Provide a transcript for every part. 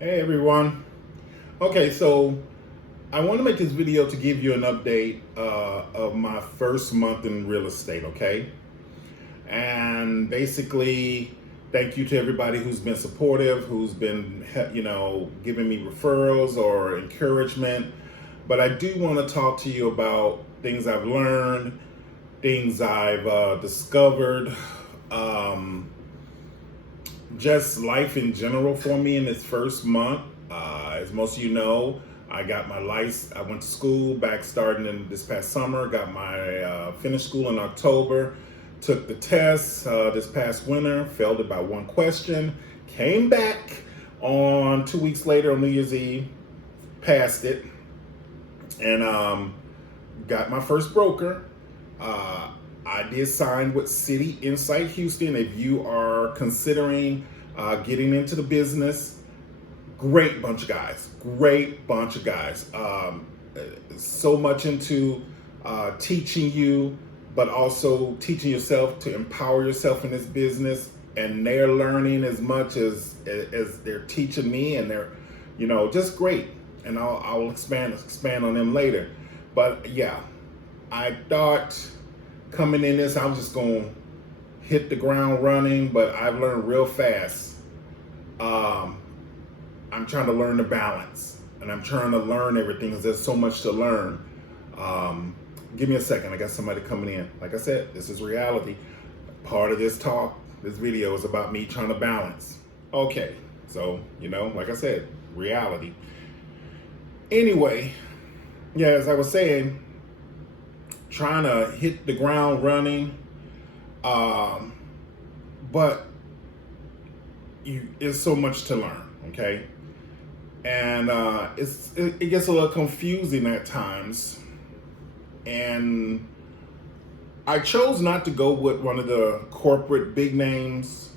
Hey everyone. Okay, so I want to make this video to give you an update of my first month in real estate, okay? And basically, thank you to everybody who's been supportive, who's been, giving me referrals or encouragement. But I do want to talk to you about things I've learned, things I've discovered, um, just life in general for me in this first month. As most of you know, I got my license. I went to school back starting in this past summer. Got my finished school in October. Took the test this past winter. Failed it by one question. Came back on 2 weeks later on New Year's Eve. Passed it, and got my first broker. I did sign with City Insight Houston. If you are considering getting into the business, great bunch of guys. Great bunch of guys. So much into teaching you, but also teaching yourself to empower yourself in this business. And they're learning as much as they're teaching me, and they're, just great. And I'll expand on them later. But yeah, I thought coming in this, I was just going to hit the ground running, but I've learned real fast. I'm trying to learn the balance, and I'm trying to learn everything because there's so much to learn. Give me a second. I got somebody coming in. Like I said, this is reality. Part of this talk, this video is about me trying to balance. Okay, so, like I said, reality. Anyway, yeah, as I was saying, trying to hit the ground running, but it's so much to learn, okay? And it gets a little confusing at times, and I chose not to go with one of the corporate big names,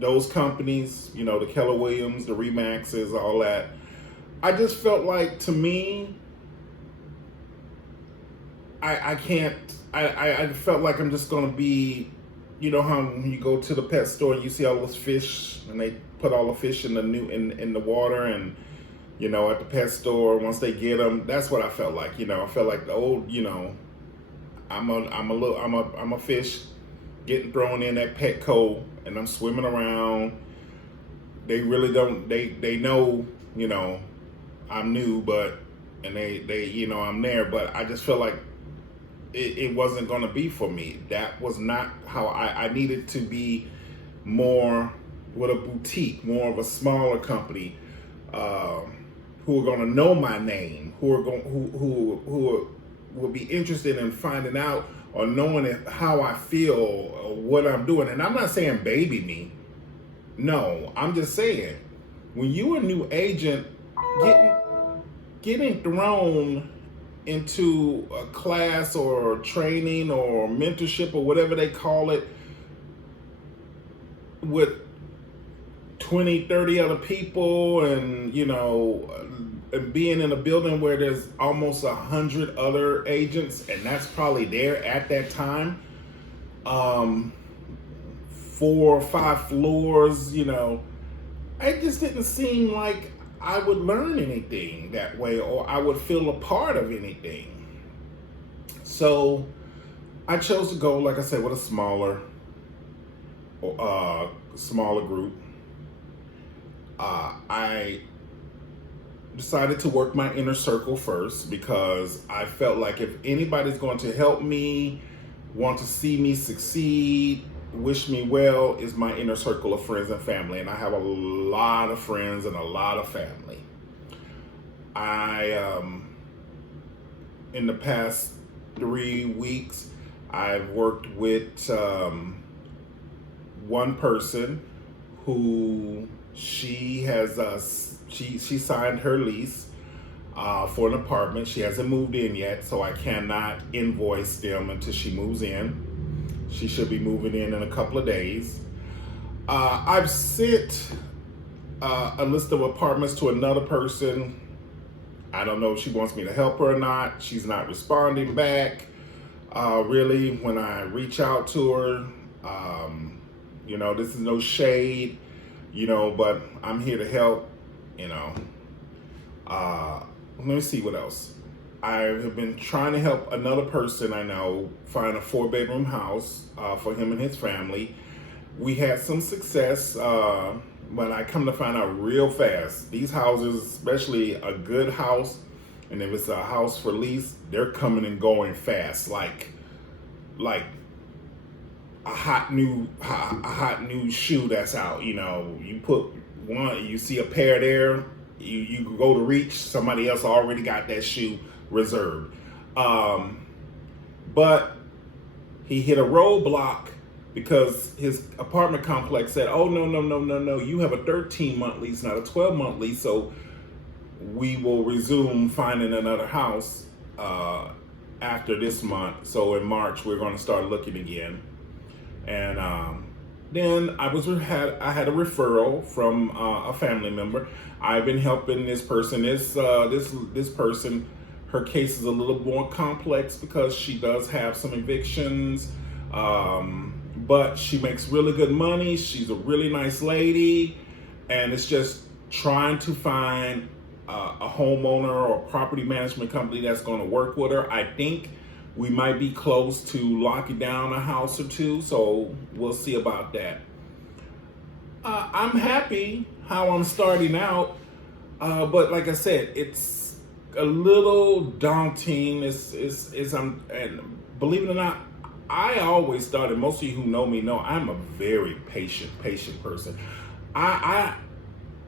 those companies, the Keller Williams, the Remaxes, all that. I just felt like, to me, I can't. I felt like I'm just gonna be, how when you go to the pet store and you see all those fish, and they put all the fish in the water, and at the pet store once they get them, that's what I felt like. I felt like the old, I'm a fish getting thrown in that Petco, and I'm swimming around. They really don't. They know, I'm new, but and they I'm there, but I just feel like it wasn't going to be for me. That was not how I needed to be more with a boutique, more of a smaller company, who are going to know my name, who will be interested in finding out or knowing how I feel or what I'm doing. And I'm not saying baby me. No, I'm just saying, when you're a new agent, getting thrown into a class or training or mentorship or whatever they call it with 20, 30 other people, and and being in a building where there's almost 100 other agents, and that's probably there at that time, 4 or 5 floors, it just didn't seem like I would learn anything that way, or I would feel a part of anything. So I chose to go, like I said, with a smaller group. I decided to work my inner circle first, because I felt like if anybody's going to help me, want to see me succeed, wish me well, is my inner circle of friends and family. And I have a lot of friends and a lot of family. In the past 3 weeks, I've worked with one person who she signed her lease for an apartment. She hasn't moved in yet, so I cannot invoice them until she moves in. She should be moving in a couple of days. I've sent a list of apartments to another person. I don't know if she wants me to help her or not. She's not responding back. Really, when I reach out to her, this is no shade, but I'm here to help. you know. Let me see what else. I have been trying to help another person I know find a 4-bedroom house for him and his family. We had some success, but I come to find out real fast, these houses, especially a good house, and if it's a house for lease, they're coming and going fast, like a hot new shoe that's out. You know, you put one, you see a pair there, you go to reach, somebody else already got that shoe reserved. But he hit a roadblock because his apartment complex said, "Oh, no, you have a 13-month lease, not a 12-month lease, so we will resume finding another house after this month. So in March, we're going to start looking again." And then I had a referral from a family member. I've been helping this person. This person, her case is a little more complex because she does have some evictions, but she makes really good money. She's a really nice lady, and it's just trying to find a homeowner or property management company that's going to work with her. I think we might be close to locking down a house or two, so we'll see about that. I'm happy how I'm starting out, but like I said, it's a little daunting. And believe it or not, I always thought, and most of you who know me know, I'm a very patient person. I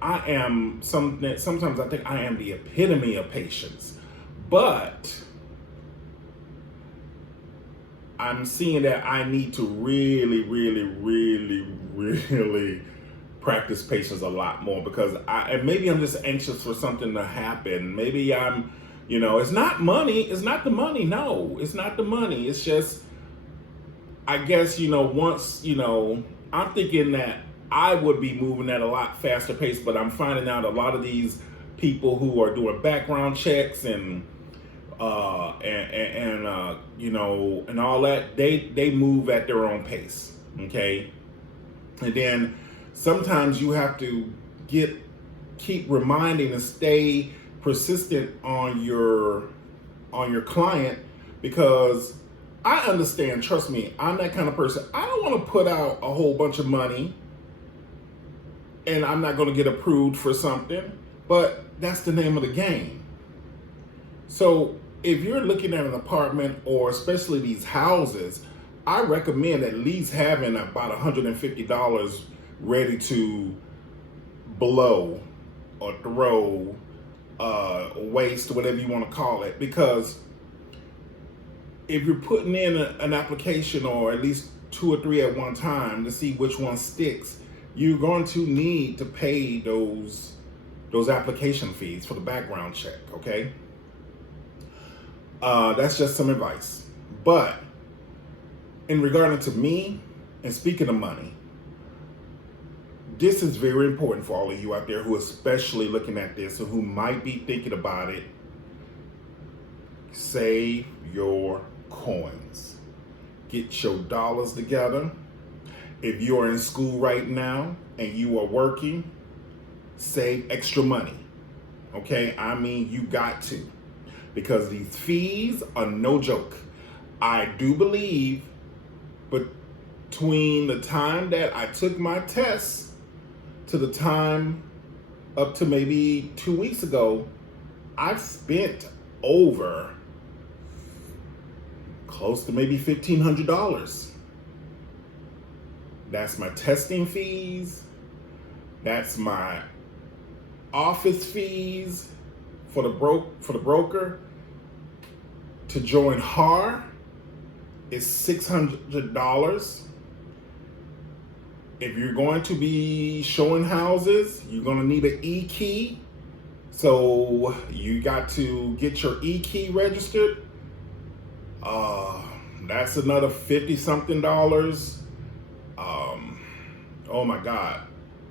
am sometimes I think I am the epitome of patience, but I'm seeing that I need to really practice patience a lot more, because and maybe I'm just anxious for something to happen. Maybe I'm, it's not money. It's not the money. No, it's not the money. It's just, I guess, once, I'm thinking that I would be moving at a lot faster pace, but I'm finding out a lot of these people who are doing background checks and all that, they move at their own pace. Okay. And then sometimes you have to keep reminding and stay persistent on your client, because I understand, trust me, I'm that kind of person. I don't want to put out a whole bunch of money and I'm not going to get approved for something, but that's the name of the game. So if you're looking at an apartment, or especially these houses, I recommend at least having about $150 ready to blow or throw, waste, whatever you want to call it. Because if you're putting in an application, or at least 2 or 3 at one time, to see which one sticks, you're going to need to pay those application fees for the background check, okay? That's just some advice. But in regard to me, and speaking of money, this is very important for all of you out there who are especially looking at this, or who might be thinking about it. Save your coins. Get your dollars together. If you are in school right now and you are working, save extra money. Okay? I mean, you got to. Because these fees are no joke. I do believe between the time that I took my test to the time up to maybe 2 weeks ago, I've spent over close to maybe $1,500. That's my testing fees. That's my office fees for the broker. To join HAR is $600. If you're going to be showing houses, you're going to need an e-key. So you got to get your e-key registered. That's another $50-something. Oh my God.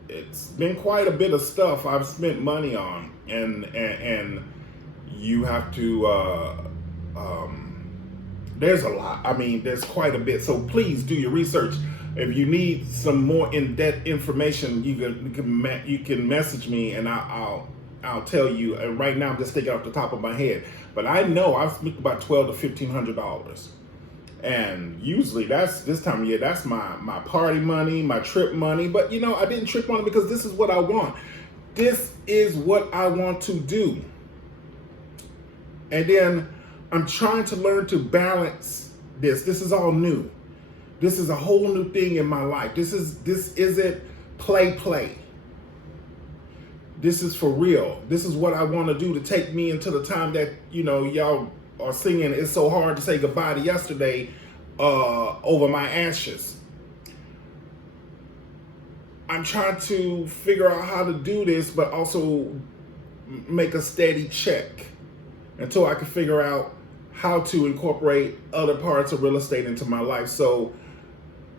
It's been quite a bit of stuff I've spent money on, and you have to, there's a lot. I mean, there's quite a bit. So please do your research. If you need some more in-depth information, you can message me, and I'll tell you. And right now, I'm just thinking off the top of my head, but I know I've spent about $1,200 to $1,500, and usually that's this time of year. That's my party money, my trip money. But you know, I didn't trip on it because this is what I want. This is what I want to do, and then I'm trying to learn to balance this. This is all new. This is a whole new thing in my life. This isn't play. This is for real. This is what I want to do to take me into the time that, you know, y'all are singing "It's So Hard to Say Goodbye to Yesterday" over my ashes. I'm trying to figure out how to do this, but also make a steady check until I can figure out how to incorporate other parts of real estate into my life. So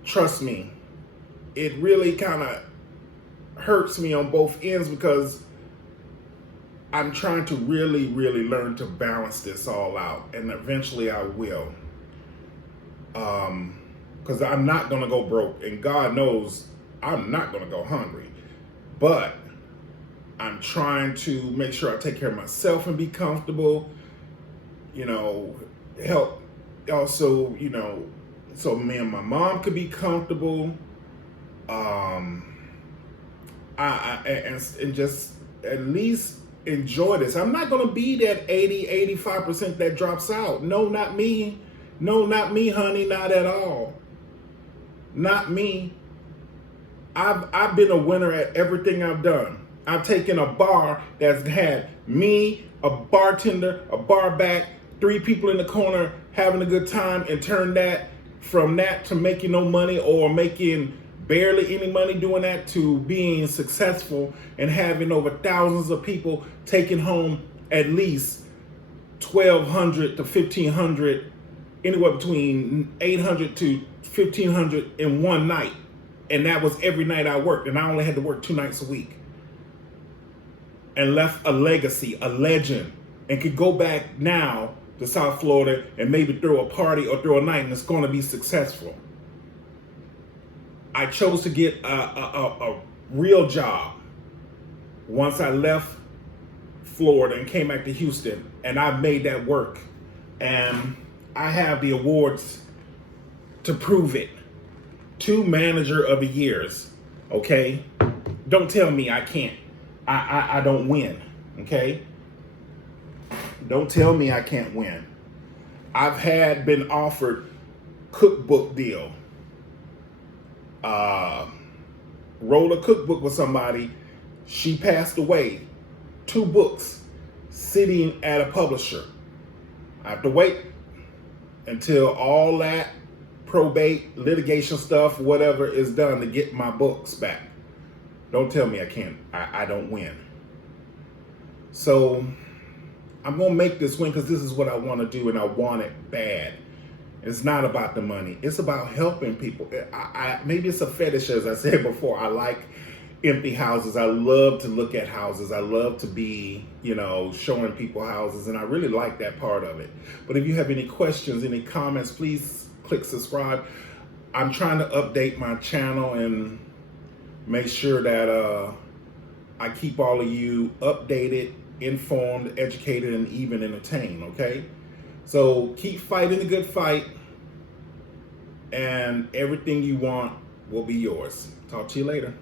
trust me, it really kind of hurts me on both ends because I'm trying to really learn to balance this all out, and eventually I will. Because I'm not going to go broke, and God knows I'm not going to go hungry. But I'm trying to make sure I take care of myself and be comfortable, you know, help also, you know, so me and my mom could be comfortable, and just at least enjoy this. I'm not going to be that 85% that drops out. No, not me. No, not me, honey. Not at all. Not me. I've been a winner at everything I've done. I've taken a bar that's had me, a bartender, a bar back, 3 people in the corner having a good time, and turned that from that to making no money or making barely any money doing that to being successful and having over thousands of people taking home at least $1,200 to $1,500, anywhere between $800 to $1,500 in one night. And that was every night I worked, and I only had to work 2 nights a week. And left a legacy, a legend, and could go back now to South Florida and maybe throw a party or throw a night, and it's going to be successful. I chose to get a real job once I left Florida and came back to Houston, and I made that work. And I have the awards to prove it. 2 Manager of the Years, okay? Don't tell me I can't. I don't win, okay? Don't tell me I can't win. I've been offered cookbook deal. Wrote a cookbook with somebody. She passed away. 2 books sitting at a publisher. I have to wait until all that probate, litigation stuff, whatever is done to get my books back. Don't tell me I can't. I don't win. So I'm going to make this win because this is what I want to do, and I want it bad. It's not about the money. It's about helping people. Maybe it's a fetish, as I said before. I like empty houses. I love to look at houses. I love to be, you know, showing people houses, and I really like that part of it. But if you have any questions, any comments, please click subscribe. I'm trying to update my channel and make sure that I keep all of you updated, informed, educated, and even entertained, okay? So keep fighting the good fight, and everything you want will be yours. Talk to you later.